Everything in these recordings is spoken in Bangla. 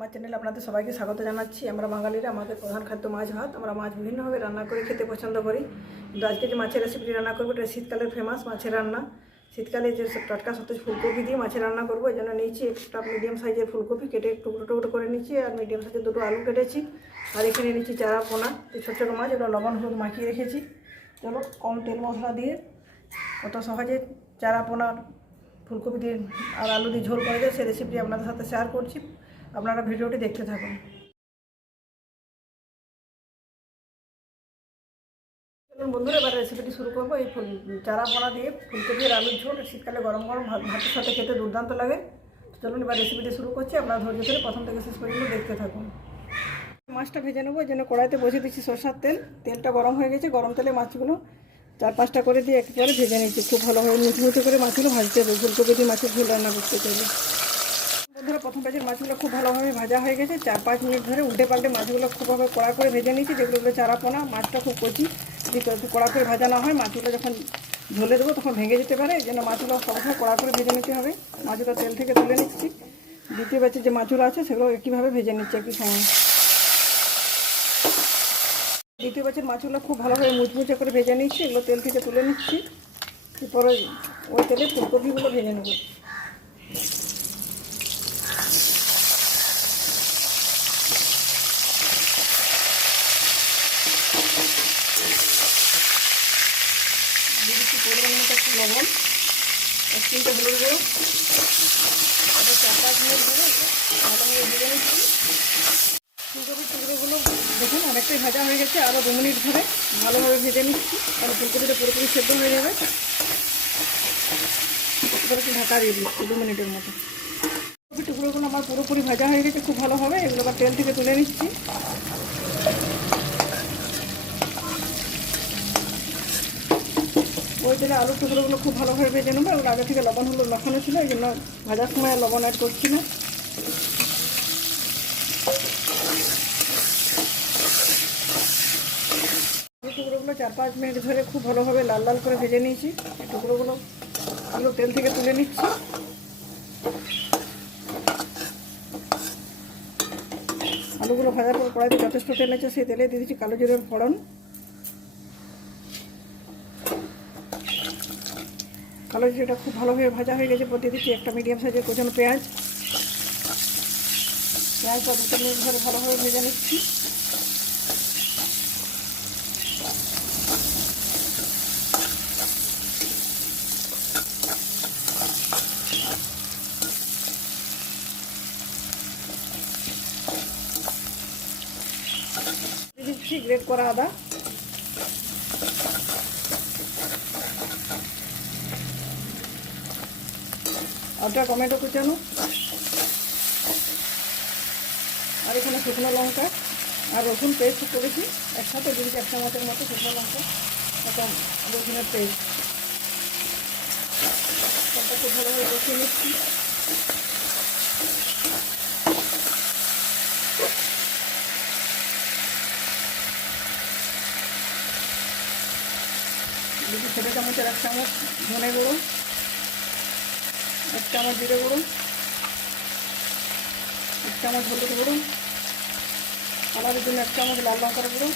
আমার চ্যানেলে আপনাদের সবাইকে স্বাগত জানাচ্ছি। আমরা বাঙালিরা আমাদের প্রধান খাদ্য মাছ ভাত। আমরা মাছ বিভিন্নভাবে রান্না করে খেতে পছন্দ করি, কিন্তু আজকে যে মাছের রেসিপিটি রান্না করবো এটা শীতকালের ফেমাস মাছের রান্না। শীতকালে যে টাটকা সতেজ ফুলকপি দিয়ে মাছের রান্না করবো। এই জন্য নিয়েছি একটা মিডিয়াম সাইজের ফুলকপি কেটে টুকরো টুকরো করে নিচ্ছি, আর মিডিয়াম সাইজের দুটো আলু কেটেছি, আর এখানে নিচ্ছি চারা পোনা ছোটো ছোটো মাছ। এগুলো লবণ হলুদ মাখিয়ে রেখেছি। চলো কম তেল মশলা দিয়ে কত সহজে চারা পোনা ফুলকপি দিয়ে আর আলু দিয়ে ঝোল করে দেয় সেই রেসিপি আপনাদের সাথে শেয়ার করছি। আপনারা ভিডিওটি দেখতে থাকুন। চলুন বন্ধুরা, এবার রেসিপিটি শুরু করবো। এই চারা পোনা দিয়ে ফুলকপি আর আলুর ঝোল শীতকালে গরম গরম ভাতের সাথে খেতে দুর্দান্ত লাগে। চলুন এবার রেসিপিটি শুরু করছি। আপনারা ধৈর্য ধরে প্রথম থেকে শেষ পর্যন্ত দেখতে থাকুন। মাছটা ভেজে নেবো, এই জন্য কড়াইতে বসিয়ে দিচ্ছি সরষার তেল। তেলটা গরম হয়ে গেছে, গরম তেলে মাছগুলো 4-5টা করে দিয়ে একেবারে ভেজে নিচ্ছি। খুব ভালোভাবে মুচমুচে করে মাছগুলো ভাজতে হবে ফুলকপি দিয়ে মাছের ঝোল রান্না করতে চাইলে। বন্ধুরা, প্রথম ব্যাচের মাছগুলো খুব ভালোভাবে ভাজা হয়ে গেছে। 4-5 মিনিট ধরে উল্টে পাল্টে মাছগুলো খুবভাবে কড়া করে ভেজে নিচ্ছি। যেগুলো চারা পোনা, মাছটা খুব কচি, যদি কড়া করে ভাজা না হয় মাছগুলো যখন ঝোলে দেবো তখন ভেঙে যেতে পারে। এই জন্য মাছগুলো সবসময় কড়া করে ভেজে নিতে হবে। মাছগুলো তেল থেকে তুলে নিচ্ছি। দ্বিতীয় ব্যাচের যে মাছগুলো আছে সেগুলো একইভাবে ভেজে নিচ্ছি একই সময়। দ্বিতীয় ব্যাচের মাছগুলো খুব ভালোভাবে মুচমুচে করে ভেজে নিচ্ছি। এগুলো তেল থেকে তুলে নিচ্ছি। এরপরে ওই তেলে ফুলকপিগুলো ভেজে নেব। পরিমাণ মতো একটু লবণ, 1-3টে হলুদ গুঁড়ো, 4-5 মিনিট ধরে ভালোভাবে ভেজে নিচ্ছি। ফুলকপির টুকরোগুলো দেখুন অনেকটাই ভাজা হয়ে গেছে। আরও 2 মিনিট ধরে ভালোভাবে ভেজে নিচ্ছি, তাহলে ফুলকপিটা পুরোপুরি সেদ্ধ হয়ে যাবে। এবার একটু ঢাকা দিয়ে দিচ্ছি 2 মিনিটের মতো। ফুলকপির টুকরোগুলো আমার পুরোপুরি ভাজা হয়ে গেছে খুব ভালোভাবে। এগুলো আবার তেল থেকে তুলে নিচ্ছি। ওই তেলে আলুর টুকরোগুলো খুব ভালোভাবে ভেজে নেবো। এগুলো আগে থেকে লবণ হলুদ মাখানো ছিল, এই জন্য ভাজার সময় লবণ অ্যাড করছি না। টুকরোগুলো 4-5 মিনিট ধরে খুব ভালোভাবে লাল লাল করে ভেজে নিয়েছি। টুকরোগুলো তেল থেকে তুলে নিচ্ছি। আলুগুলো ভাজার পর কড়াইতে যথেষ্ট তেল আছে, সেই তেলে দিয়ে দিচ্ছি কালো জিরের ফোড়ন। কালো জিরেটা খুব ভালোভাবে ভাজা হয়ে গেছে। দিয়ে দিচ্ছি একটা মিডিয়াম সাইজের কোচানো পেঁয়াজ। পেঁয়াজটা 2-3 মিনিট ধরে ভালোভাবে ভেজে নিচ্ছি। দিয়ে দিচ্ছি গ্রেট করা আদা। আদা টমেটো কুচানো, আর এখানে শুকনো লঙ্কা আর রসুন পেস্ট করেছি একসাথে। দিয়ে দিচ্ছি 1 চামচের মতো শুকনো লঙ্কা এবং রসুনের পেস্ট। সবটা খুব ভালোভাবে কষিয়ে নিচ্ছি। ছোটো চামচের 1 চামচ ধনে গুঁড়ো, 1 চামচ জিরে গুঁড়ো, 1 চামচ হলুদ গুঁড়ো, কালারের জন্য 1 চামচ লাল লঙ্কার গুঁড়ো।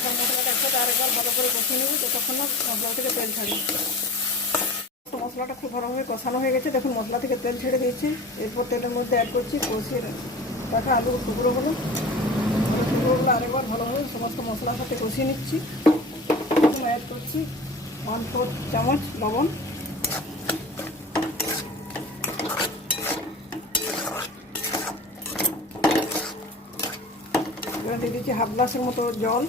সব মশলাটা একসাথে আরেকবার ভালো করে কষিয়ে নেব যতক্ষণ না মশলা থেকে তেল ছাড়ে। মশলাটা খুব ভালোভাবে কষানো হয়ে গেছে। দেখুন মশলা থেকে তেল ছেড়ে দিয়েছি। এরপর তেলের মধ্যে অ্যাড করছি কষিয়ে রাখা আলুর টুকরোগুলো। টুকরোগুলো আরেকবার ভালোভাবে সমস্ত মশলার সাথে কষিয়ে নিচ্ছি। অ্যাড করছি 1/4 চামচ লবণ। এবার দিয়ে দিচ্ছি 1/2 গ্লাসের মতো জল।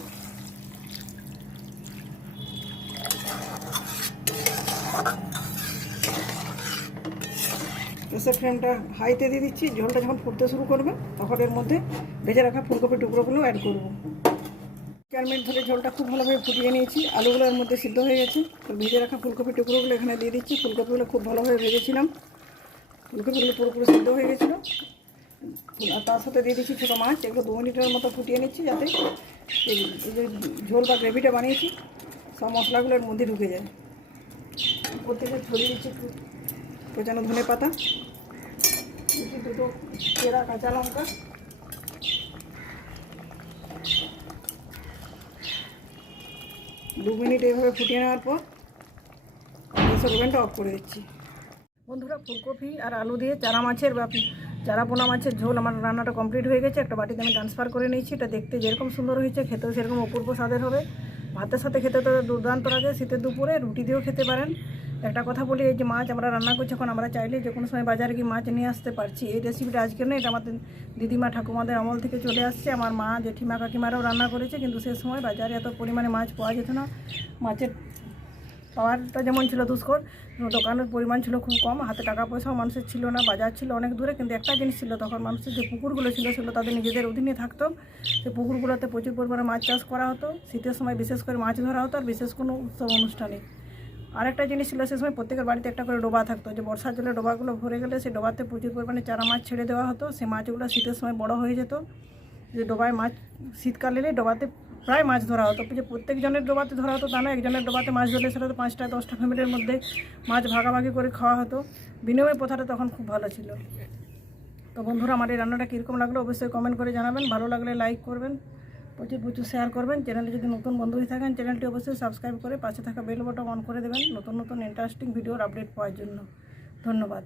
গ্যাসের ফ্লেমটা হাইতে দিয়ে দিচ্ছি। ঝোলটা যখন ফুটতে শুরু করবে তখন এর মধ্যে ভেজে রাখা ফুলকপির টুকরোগুলো অ্যাড করব। 4 মিনিট ধরে ঝোলটা খুব ভালোভাবে ফুটিয়ে নিয়েছি। আলুগুলো এর মধ্যে সিদ্ধ হয়ে গেছে। তো ভেজে রাখা ফুলকপির টুকরোগুলো এখানে দিয়ে দিচ্ছি। ফুলকপিগুলো খুব ভালোভাবে ভেজেছিলাম, ফুলকপিগুলো পুরোপুরি সিদ্ধ হয়ে গেছিলো। আর তার সাথে দিয়ে দিচ্ছি ছোটো মাছ। এগুলো 2 মিনিটের মতো ফুটিয়ে নিচ্ছি যাতে এই যে ঝোল বা গ্রেভিটা বানিয়েছি সব মশলাগুলো এর মধ্যে ঢুকে যায়। উপর থেকে ছড়িয়ে দিচ্ছি একটু কোচানো ধনে পাতা। দিচ্ছি দুটো চেরা কাঁচা লঙ্কা, 2 মিনিট এইভাবে ফুটিয়ে নেওয়ার পর গ্যাসের ওভেনটা অফ করে দিচ্ছি। বন্ধুরা, ফুলকপি আর আলু দিয়ে চারা মাছের বা চারা পোনা মাছের ঝোল আমার রান্নাটা কমপ্লিট হয়ে গেছে। একটা বাটিতে আমি ট্রান্সফার করে নিয়েছি। এটা দেখতে যেরকম সুন্দর হয়েছে, খেতেও সেরকম অপূর্ব স্বাদের হবে। ভাতের সাথে খেতে তো দুর্দান্ত লাগে, শীতের দুপুরে রুটি দিয়েও খেতে পারেন। একটা কথা বলি, এই যে মাছ আমরা রান্না করছি এখন, আমরা চাইলে যে কোনো সময় বাজারে গিয়ে মাছ নিয়ে আসতে পারছি। এই রেসিপিটা আজকের নয়, এটা আমাদের দিদিমা ঠাকুমাদের আমল থেকে চলে আসছে। আমার মা, জেঠিমা, কাকিমারাও রান্না করেছে, কিন্তু সে সময় বাজারে এত পরিমাণে মাছ পাওয়া যেত না। মাছের পাওয়ারটা যেমন ছিল দুষ্কর, দোকানের পরিমাণ ছিল খুব কম, হাতে টাকা পয়সাও মানুষের ছিল না, বাজার ছিল অনেক দূরে। কিন্তু একটা জিনিস ছিল, তখন মানুষের যে পুকুরগুলো ছিল সেগুলো তাদের নিজেদের অধীনে থাকতো। সেই পুকুরগুলোতে প্রচুর পরিমাণে মাছ চাষ করা হতো। শীতের সময় বিশেষ করে মাছ ধরা হতো, আর বিশেষ কোনো উৎসব অনুষ্ঠানে। আরেকটা জিনিস ছিল, সে সময় প্রত্যেকের বাড়িতে একটা করে ডোবা থাকতো, যে বর্ষার জলে ডোবাগুলো ভরে গেলে সেই ডোবাতে প্রচুর পরিমাণে চারা মাছ ছেড়ে দেওয়া হতো। সেই মাছগুলো শীতের সময় বড় হয়ে যেত। যে ডোবায় মাছ শীতকাল এলে ডোবাতে প্রায় মাছ ধরা হতো। যে প্রত্যেকজনের ডোবাতে ধরা হতো তা না, একজনের ডোবাতে মাছ ধরলে সেটা তো 5টা 10টা ফ্যামিলির মধ্যে মাছ ভাগাভাগি করে খাওয়া হতো। বিনিময় প্রথাটা তখন খুব ভালো ছিল। তো বন্ধুরা, আমার এই রান্নাটা কীরকম লাগলো অবশ্যই কমেন্ট করে জানাবেন। ভালো লাগলে লাইক করবেন, প্রচুর শেয়ার করবেন। চ্যানেলে যদি নতুন বন্ধু হয়ে থাকেন, চ্যানেলটি অবশ্যই সাবস্ক্রাইব করে পাশে থাকা বেল বাটন অন করে দেবেন নতুন নতুন ইন্টারেস্টিং ভিডিওর আপডেট পাওয়ার জন্য। ধন্যবাদ।